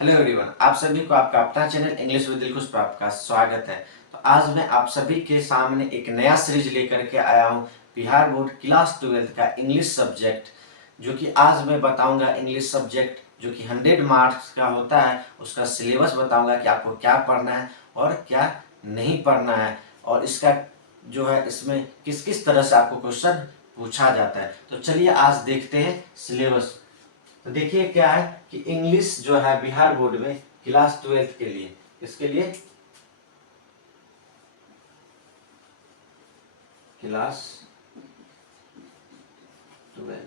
Hello everyone, आप सभी को आपका अपना चैनल इंग्लिश विद दिलखुश पर आपका स्वागत है। तो आज मैं आप सभी के सामने एक नया सीरीज लेकर के आया हूं, बिहार बोर्ड क्लास 12 का इंग्लिश सब्जेक्ट, जो कि आज मैं बताऊंगा इंग्लिश सब्जेक्ट जो कि 100 मार्क्स का होता है। उसका सिलेबस बताऊंगा कि आपको क्या पढ़ना है और क्या नहीं पढ़ना है, और इसका जो है इसमें किस किस तरह से आपको क्वेश्चन पूछा जाता है। तो चलिए आज देखते हैं सिलेबस। तो देखिए क्या है कि इंग्लिश जो है बिहार बोर्ड में क्लास 12 के लिए, इसके लिए क्लास 12,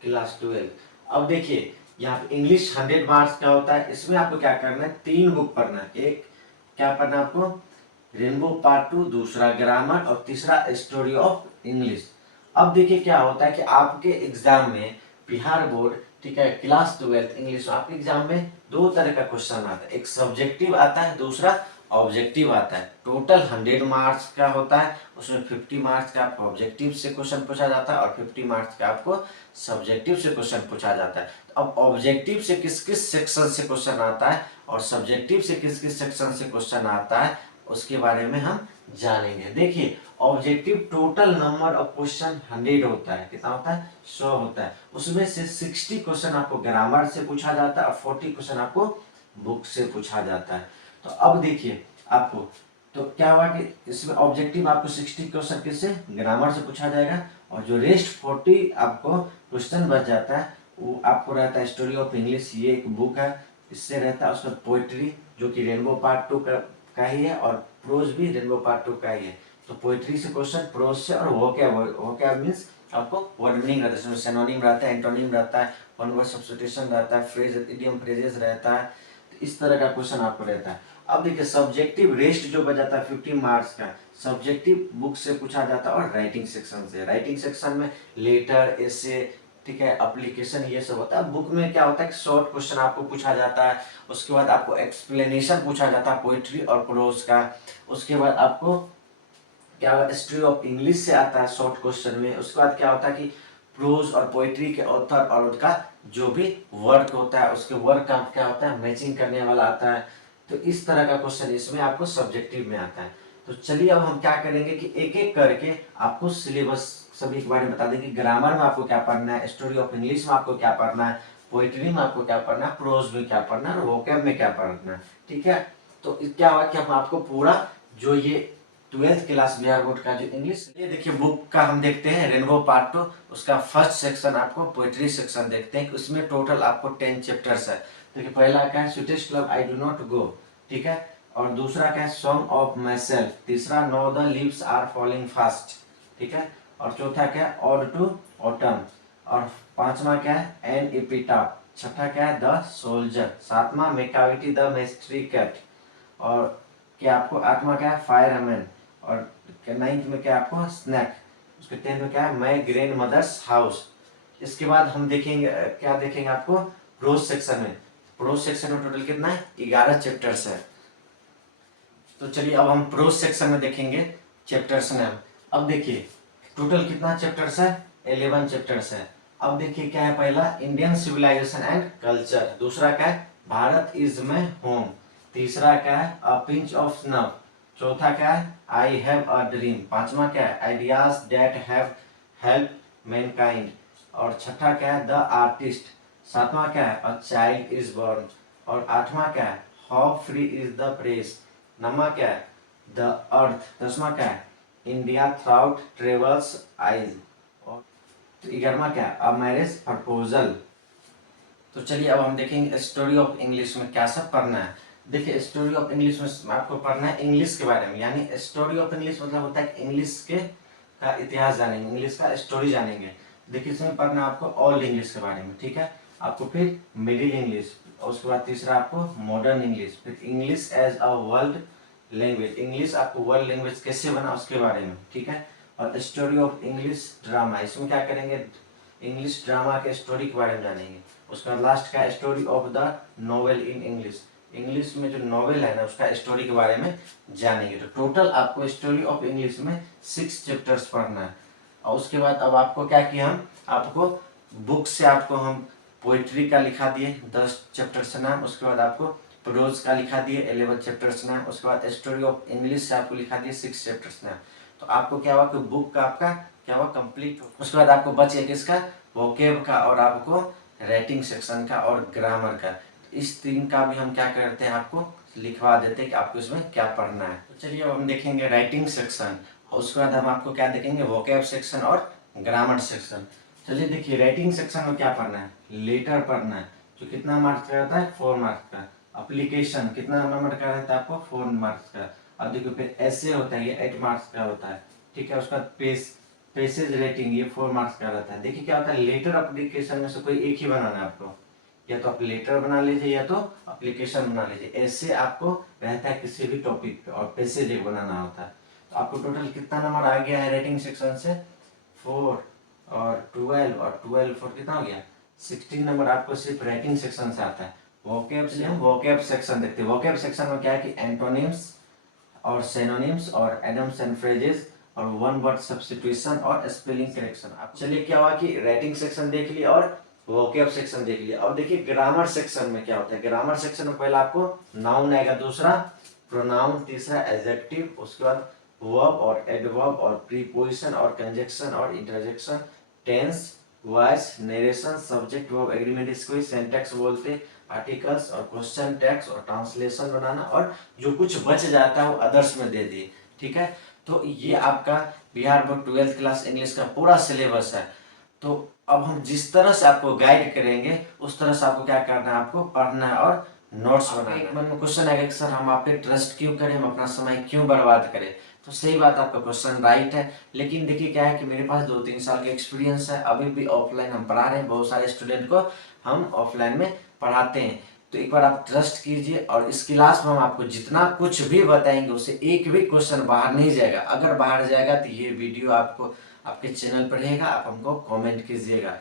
क्लास 12। अब देखिए यहाँ पे इंग्लिश 100 मार्क्स का होता है। इसमें आपको क्या करना है, 3 बुक पढ़ना है। एक क्या पढ़ना है आपको, रेनबो पार्ट 2, दूसरा ग्रामर और तीसरा स्टोरी ऑफ इंग्लिश। अब देखिए क्या होता है कि आपके एग्जाम में बिहार बोर्ड, ठीक है, क्लास 12 इंग्लिश, आपके एग्जाम में दो तरह का क्वेश्चन आता है। एक सब्जेक्टिव आता है, दूसरा ऑब्जेक्टिव आता है। टोटल 100 मार्क्स का होता है। उसमें 50 मार्क्स का आपको ऑब्जेक्टिव से क्वेश्चन पूछा जाता है और 50 मार्क्स का आपको सब्जेक्टिव से क्वेश्चन पूछा जाता है। तो अब ऑब्जेक्टिव से किस किस सेक्शन से क्वेश्चन आता है और सब्जेक्टिव से किस किस सेक्शन से क्वेश्चन आता है, उसके बारे में हम जानेंगे। देखिए objective total number of question 100 होता है। कितना होता है, 100 होता है। उसमें से 60 क्वेश्चन आपको ग्रामर से पूछा जाता है और 40 क्वेश्चन आपको बुक से पूछा जाता है। तो अब देखिए आपको, तो क्या हुआ कि इसमें ऑब्जेक्टिव आपको 60 क्वेश्चन किससे, ग्रामर से पूछा जाएगा, और जो रेस्ट 40 आपको क्वेश्चन बच जाता है वो आपको रहता है स्टोरी ऑफ इंग्लिश, ये एक बुक है, इससे रहता है। उसमें पोइट्री जो कि रेनबो पार्ट 2 का ही है, और प्रोज भी रेनबो पार्ट 2 का ही है। तो पोइट्री से क्वेश्चन, प्रोज से, और वोकैब मींस आपको वर्ड मीनिंग रहता है। इसमें सिनोनिम रहता है, एंटोनिम रहता है, वन वर्ड सब्स्टिट्यूशन रहता है, फ्रेज इडियम फ्रेजेस रहता है। तो इस तरह का क्वेश्चन आपको रहता है। अब देखिए सब्जेक्टिव रेस्ट जो बचाता है 50 मार्क्स का, सब्जेक्टिव बुक से पूछा जाता है और राइटिंग सेक्शन से। राइटिंग सेक्शन में लेटर, एसे, ठीक है, एप्लीकेशन, ये सब होता है। बुक में क्या होता है कि शॉर्ट क्वेश्चन आपको पूछा जाता है। उसके बाद आपको एक्सप्लेनेशन पूछा जाता है पोइट्री और प्रोज का। उसके बाद आपको क्या होगा, हिस्ट्री ऑफ इंग्लिश से आता है शॉर्ट क्वेश्चन में। उसके बाद क्या होता है कि प्रोज और पोइट्री के ऑथर और उनका जो भी वर्क होता है, उसके वर्क का क्या होता है, मैचिंग करने वाला आता है। तो इस तरह का क्वेश्चन इसमें आपको सब्जेक्टिव में आता है। तो चलिए अब हम क्या करेंगे कि एक एक करके आपको सिलेबस सभी के बारे में बता देंगे। ग्रामर में आपको क्या पढ़ना है, स्टोरी ऑफ इंग्लिश में आपको क्या पढ़ना है, पोइट्री में आपको क्या पढ़ना है, प्रोज में क्या पढ़ना है और वोकैब में क्या पढ़ना है, ठीक है। तो क्या हुआ कि हम आपको पूरा जो ये 12th क्लास बिहार बोर्ड का जो इंग्लिश, ये देखिए बुक का हम देखते हैं रेनबो पार्ट 2, उसका फर्स्ट सेक्शन आपको पोइट्री सेक्शन देखते हैं। उसमें टोटल आपको 10 चैप्टर्स है। देखिए पहला क्या है, sweetest club I do not go, ठीक है। और दूसरा क्या है, सॉन्ग ऑफ माई सेल्फ। तीसरा, no the leaves are falling fast, ठीक है। और चौथा क्या है, ऑड टू ऑटम। और पांचवा क्या है, एन एपिटाफ। छठा क्या है, द सोल्जर। सातवां, मेकाविटी द मिस्ट्री कैट। और क्या आपको आठवां क्या है, फायरमैन। और 9th में क्या आपको, स्नैक। उसके 10th में क्या है, माई ग्रैंड मदर्स हाउस। इसके बाद हम देखेंगे क्या देखेंगे आपको प्रोज सेक्शन में। प्रोज सेक्शन में टोटल कितना है, 11 चैप्टर्स है। तो चलिए अब हम प्रोज सेक्शन में देखेंगे चैप्टर्स नेम। अब देखिए टोटल कितना चैप्टर्स है, 11 चैप्टर्स है। अब देखिए क्या है, पहला इंडियन सिविलाइजेशन एंड कल्चर। दूसरा क्या है, भारत इज माई होम। तीसरा क्या है, अ पिंच ऑफ स्नफ। चौथा क्या है, आई हैव अ ड्रीम। पांचवा क्या है, ideas that have help Mankind. और छठा क्या है, द आर्टिस्ट। सातवां क्या है, अ चाइल्ड इज बॉर्न। और आठवां क्या है, how free is the press. नौवां क्या है, द अर्थ। दसवां क्या है, इंडिया थ्राउट ट्रेवल्स आइज। और 11वां क्या है, अ मैरिज प्रपोजल। तो चलिए अब हम देखेंगे स्टोरी ऑफ इंग्लिश में क्या सब पढ़ना है। देखिए स्टोरी ऑफ इंग्लिश में आपको पढ़ना है इंग्लिश के बारे में, यानी स्टोरी ऑफ इंग्लिश मतलब होता है इंग्लिश के का इतिहास जानेंगे, इंग्लिश का स्टोरी जानेंगे। देखिए इसमें पढ़ना आपको ओल्ड इंग्लिश के बारे में, ठीक है। आपको फिर मिडिल इंग्लिश, और उसके बाद तीसरा आपको मॉडर्न इंग्लिश, फिर English as a world language, English आपको वर्ल्ड लैंग्वेज कैसे बना उसके बारे में, ठीक है। और स्टोरी ऑफ इंग्लिश ड्रामा, इसमें क्या करेंगे, इंग्लिश ड्रामा के स्टोरी के बारे में जानेंगे। उसका लास्ट का story of the novel in English, English में जो नोवेल है ना उसका स्टोरी के बारे में जानेंगे। तो टोटल आपको स्टोरी ऑफ इंग्लिश में 6 चैप्टर्स पढ़ना है। और उसके बाद अब आपको क्या किया, हम आपको बुक से आपको हम पोइट्री का लिखा दिए 10 चैप्टर्स नाम, उसके बाद आपको प्रोज का लिखा दिए 11 चैप्टर्स नाम, उसके बाद स्टोरी ऑफ इंग्लिश से आपको लिखा दिए 6 चैप्टर्स नाम। तो आपको क्या हुआ कि बुक का आपका क्या हुआ कंप्लीट हो। उसके बाद आपको बच गया किसका, वोकेब का और आपको राइटिंग सेक्शन का और ग्रामर का। इस 3 का भी हम क्या करते हैं, आपको लिखवा देते हैं कि आपको इसमें क्या पढ़ना है। तो चलिए अब हम देखेंगे राइटिंग सेक्शन, और उसके बाद हम आपको क्या देखेंगे, वोकेब सेक्शन और ग्रामर सेक्शन। चलिए देखिए राइटिंग सेक्शन में क्या पढ़ना है, लेटर पढ़ना है जो कितना मार्क्स का रहता है, 4 मार्क्स का। अप्लीकेशन कितना नंबर का रहता है, आपको 4 मार्क्स का। अब देखो फिर ऐसे होता है, ये 8 मार्क्स का होता है, ठीक है। उसका पेसेज रेटिंग ये 4 मार्क्स का रहता है। देखिए क्या होता है, लेटर अप्लीकेशन में से कोई एक ही बनाना है आपको, या तो आप लेटर बना लीजिए या तो अप्लीकेशन बना लीजिए। ऐसे आपको रहता है किसी भी टॉपिक पे, और पेसेज एक बनाना होता है। तो आपको टोटल कितना नंबर आ गया है राइटिंग सेक्शन से, 4 और 12 और 12 और कितना हो गया, 16 नंबर आपको सिर्फ राइटिंग सेक्शन से आता है। वोकैब से हम वोकैब सेक्शन देखते हैं। वोकैब सेक्शन में क्या है कि एंटोनिम्स और सिनोनिम्स और एडम्स एंड फ्रेजेस और वन वर्ड सब्स्टिट्यूशन और स्पेलिंग करेक्शन। आप चलिए क्या हुआ कि राइटिंग सेक्शन देख लिया और वोकैब सेक्शन देख लिया। अब देखिए ग्रामर सेक्शन में क्या होता है। ग्रामर सेक्शन में पहला आपको नाउन आएगा, दूसरा प्रोनाउन, तीसरा एडजेक्टिव, उसके बाद वर्ब और एडवर्ब और प्रीपोजिशन और कंजक्शन और interjection, tense, voice, narration, subject verb agreement, इसको ही सिंटैक्स बोलते हैं, आर्टिकल्स और क्वेश्चन टैग्स और ट्रांसलेशन बनाना, और जो कुछ बच जाता है वो अदर्स में दे दिए, ठीक है। तो ये आपका Bihar board 12th class English का पूरा सिलेबस है। तो अब हम जिस तरह से आपको गाइड करेंगे उस तरह से आपको क्या करना है, आपको पढ़ना है और नोट्स बनाना है। एक मन में क्वेश्चन आएगा कि सर हम आप पे ट्रस्ट क्यों करें, हम अपना समय क्यों बर्बाद करें। तो सही बात, आपका क्वेश्चन राइट है, लेकिन देखिए क्या है कि मेरे पास 2-3 साल का एक्सपीरियंस है। अभी भी ऑफलाइन हम पढ़ा रहे हैं, बहुत सारे स्टूडेंट को हम ऑफलाइन में पढ़ाते हैं। तो एक बार आप ट्रस्ट कीजिए, और इस क्लास में हम आपको जितना कुछ भी बताएंगे उससे एक भी क्वेश्चन बाहर नहीं जाएगा। अगर बाहर जाएगा तो ये वीडियो आपको आपके चैनल पर रहेगा, आप हमको कमेंट कीजिएगा।